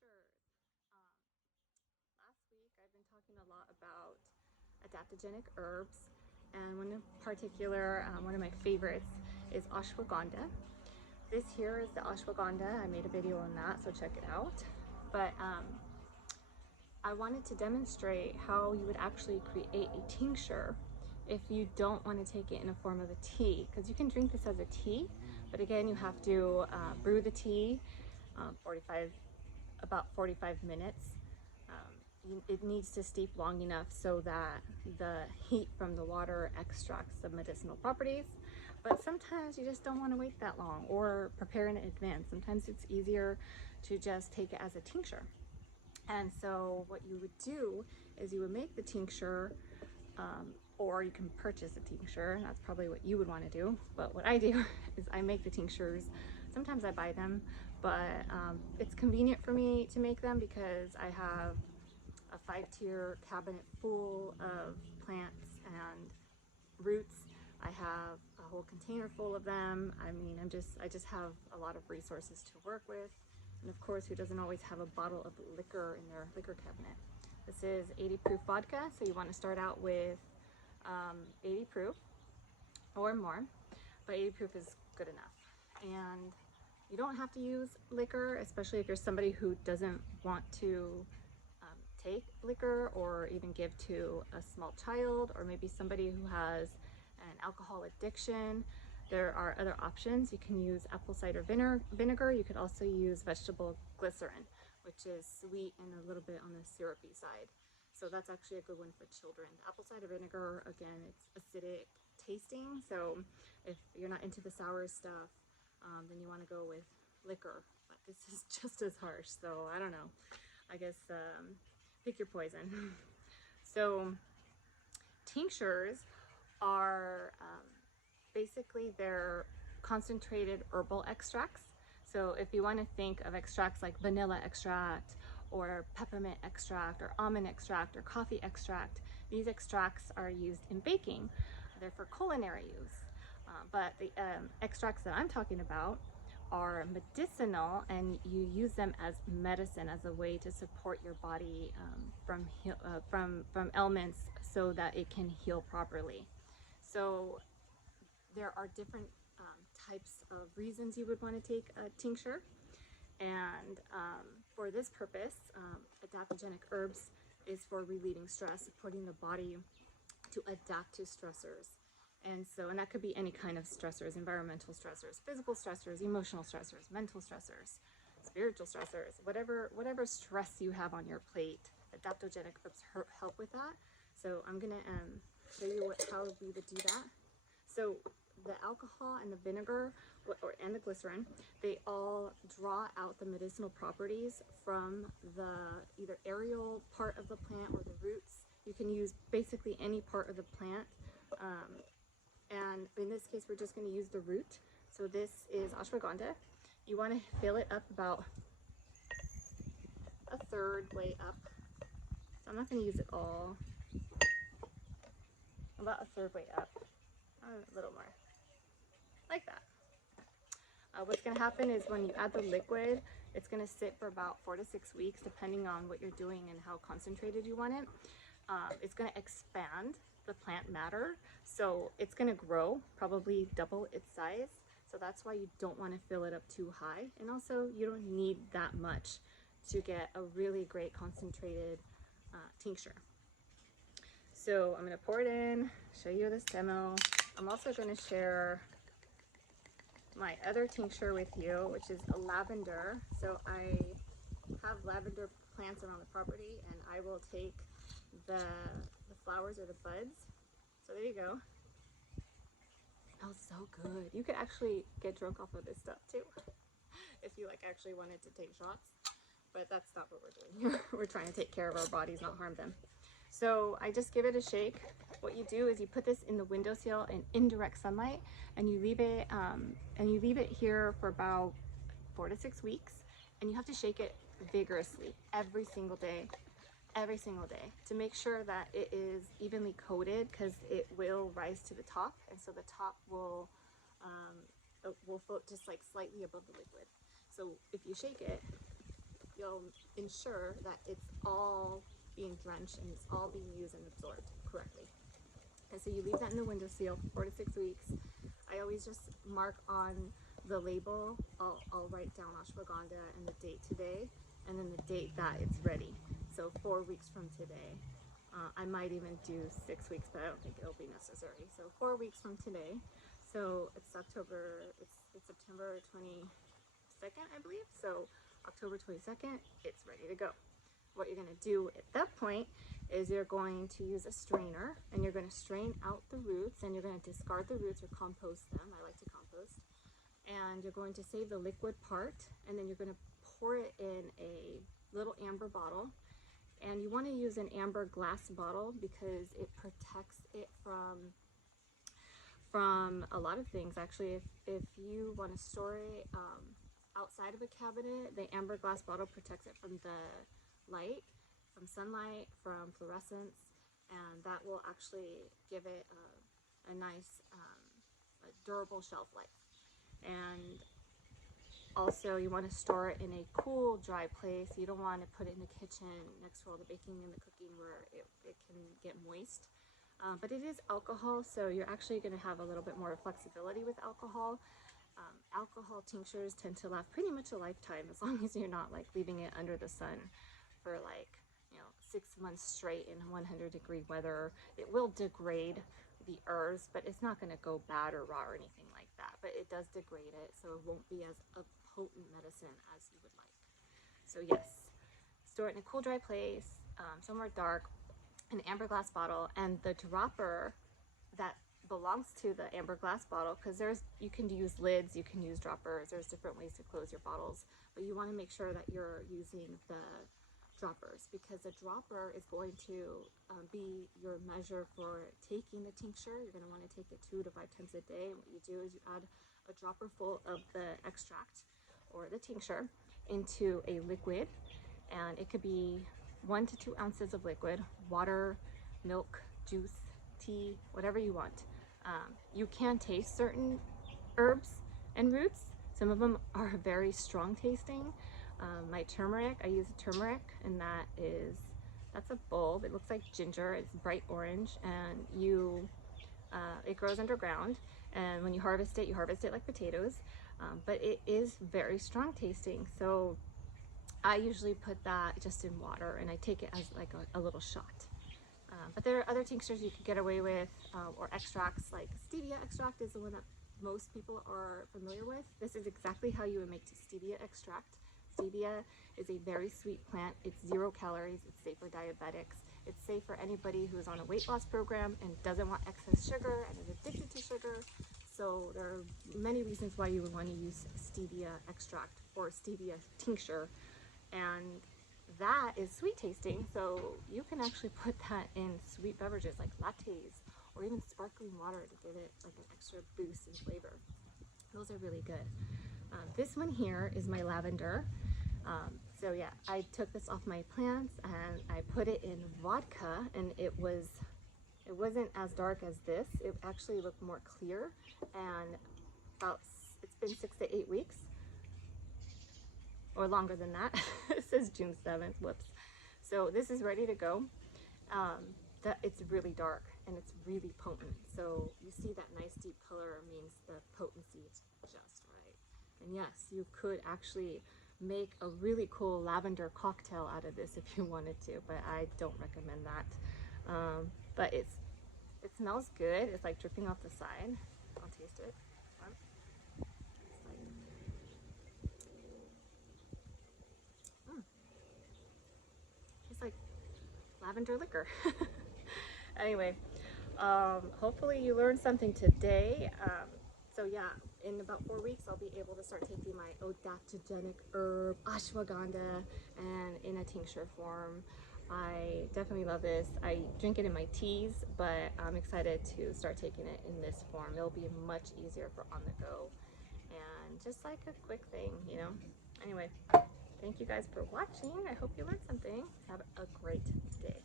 Tinctures. Last week I've been talking a lot about adaptogenic herbs, and one in particular, one of my favorites is ashwagandha. This here is the ashwagandha. I made a video on that, so check it out. But I wanted to demonstrate how you would actually create a tincture if you don't want to take it in a form of a tea, because you can drink this as a tea, but again, you have to brew the tea about 45 minutes. It needs to steep long enough so that the heat from the water extracts the medicinal properties. But sometimes you just don't want to wait that long or prepare in advance. Sometimes it's easier to just take it as a tincture. And so what you would do is you would make the tincture, or you can purchase a tincture, and that's probably what you would want to do. But what I do is I make the tinctures. Sometimes I buy them, but it's convenient for me to make them because I have a 5-tier cabinet full of plants and roots. I have a whole container full of them. I mean, I just have a lot of resources to work with. And of course, who doesn't always have a bottle of liquor in their liquor cabinet? This is 80 proof vodka, so you want to start out with 80 proof or more, but 80 proof is good enough. And you don't have to use liquor, especially if you're somebody who doesn't want to take liquor or even give to a small child, or maybe somebody who has an alcohol addiction. There are other options. You can use apple cider vinegar. You could also use vegetable glycerin, which is sweet and a little bit on the syrupy side. So that's actually a good one for children. The apple cider vinegar, again, it's acidic tasting. So if you're not into the sour stuff, then you want to go with liquor. But this is just as harsh. So I don't know. I guess pick your poison. So tinctures are basically they're concentrated herbal extracts. So if you want to think of extracts like vanilla extract or peppermint extract or almond extract or coffee extract, these extracts are used in baking. They're for culinary use. But the extracts that I'm talking about are medicinal, and you use them as medicine, as a way to support your body from ailments so that it can heal properly. So there are different types of reasons you would want to take a tincture. And for this purpose, adaptogenic herbs is for relieving stress, supporting the body to adapt to stressors. And that could be any kind of stressors: environmental stressors, physical stressors, emotional stressors, mental stressors, spiritual stressors, whatever stress you have on your plate. Adaptogenic herbs help with that. So I'm gonna show you how we would do that. So the alcohol and the vinegar and the glycerin, they all draw out the medicinal properties from the either aerial part of the plant or the roots. You can use basically any part of the plant. And in this case, we're just going to use the root. So this is ashwagandha. You want to fill it up about a third way up. So I'm not going to use it all. About a third way up. A little more. Like that. What's going to happen is when you add the liquid, it's going to sit for about 4 to 6 weeks, depending on what you're doing and how concentrated you want it. It's going to expand the plant matter, so it's going to grow, probably double its size. So that's why you don't want to fill it up too high, and also you don't need that much to get a really great concentrated tincture. So I'm going to pour it in, show you this demo. I'm also going to share my other tincture with you, which is a lavender. So I have lavender plants around the property, and I will take the flowers or the buds. So there you go. It smells so good. You could actually get drunk off of this stuff too if you actually wanted to take shots, but that's not what we're doing here. We're trying to take care of our bodies, not harm them. So I just give it a shake. What you do is you put this in the windowsill in indirect sunlight, and you leave it here for about 4 to 6 weeks, and you have to shake it vigorously every single day to make sure that it is evenly coated, because it will rise to the top, and so the top will float just slightly above the liquid. So if you shake it, you'll ensure that it's all being drenched and it's all being used and absorbed correctly. And so you leave that in the windowsill for 4 to 6 weeks. I always just mark on the label, I'll write down ashwagandha and the date today, and then the date that it's ready. So 4 weeks from today. I might even do 6 weeks, but I don't think it'll be necessary. So 4 weeks from today. So it's September 22nd, I believe. So October 22nd, it's ready to go. What you're going to do at that point is you're going to use a strainer and you're going to strain out the roots, and you're going to discard the roots or compost them. I like to compost. And you're going to save the liquid part, and then you're going to pour it in a little amber bottle. And you want to use an amber glass bottle because it protects it from a lot of things. Actually, if you want to store it outside of a cabinet, the amber glass bottle protects it from the light, from sunlight, from fluorescence, and that will actually give it a nice a durable shelf life. And also, you want to store it in a cool, dry place. You don't want to put it in the kitchen next to all the baking and the cooking where it can get moist. But it is alcohol, so you're actually going to have a little bit more flexibility with alcohol. Alcohol tinctures tend to last pretty much a lifetime, as long as you're not like leaving it under the sun for like 6 months straight in 100-degree weather. It will degrade the herbs, but it's not going to go bad or raw or anything like that. But it does degrade it, so it won't be as a potent medicine as you would like. So yes, store it in a cool, dry place, somewhere dark, an amber glass bottle, and the dropper that belongs to the amber glass bottle, because you can use lids, you can use droppers, there's different ways to close your bottles, but you want to make sure that you're using the droppers, because a dropper is going to be your measure for taking the tincture. You're going to want to take it 2 to 5 times a day. And what you do is you add a dropper full of the extract or the tincture into a liquid, and it could be 1 to 2 ounces of liquid, water, milk, juice, tea, whatever you want. You can taste certain herbs and roots. Some of them are very strong tasting. My turmeric, I use turmeric, and that's a bulb. It looks like ginger. It's bright orange, and it grows underground. And when you harvest it like potatoes. But it is very strong tasting. So I usually put that just in water, and I take it as like a little shot. But there are other tinctures you can get away with, or extracts, like stevia extract is the one that most people are familiar with. This is exactly how you would make stevia extract. Stevia is a very sweet plant. It's 0 calories. It's safe for diabetics. It's safe for anybody who's on a weight loss program and doesn't want excess sugar and is addicted to sugar. So there are many reasons why you would want to use stevia extract or stevia tincture. And that is sweet tasting, so you can actually put that in sweet beverages like lattes or even sparkling water to give it like an extra boost in flavor. Those are really good. This one here is my lavender. So yeah, I took this off my plants and I put it in vodka, and it wasn't as dark as this. It actually looked more clear, and it's been 6 to 8 weeks. Or longer than that. It says June 7th, whoops. So this is ready to go. It's really dark and it's really potent. So you see that nice deep color means the potency is just right. And yes, you could actually make a really cool lavender cocktail out of this if you wanted to, but I don't recommend that. But it smells good. It's like dripping off the side. I'll taste it. It's like lavender liquor. Anyway, hopefully you learned something today. So yeah, in about 4 weeks I'll be able to start taking my adaptogenic herb ashwagandha and in a tincture form. I definitely love this. I drink it in my teas, but I'm excited to start taking it in this form. It'll be much easier for on the go and just like a quick thing, Anyway, thank you guys for watching. I hope you learned something. Have a great day.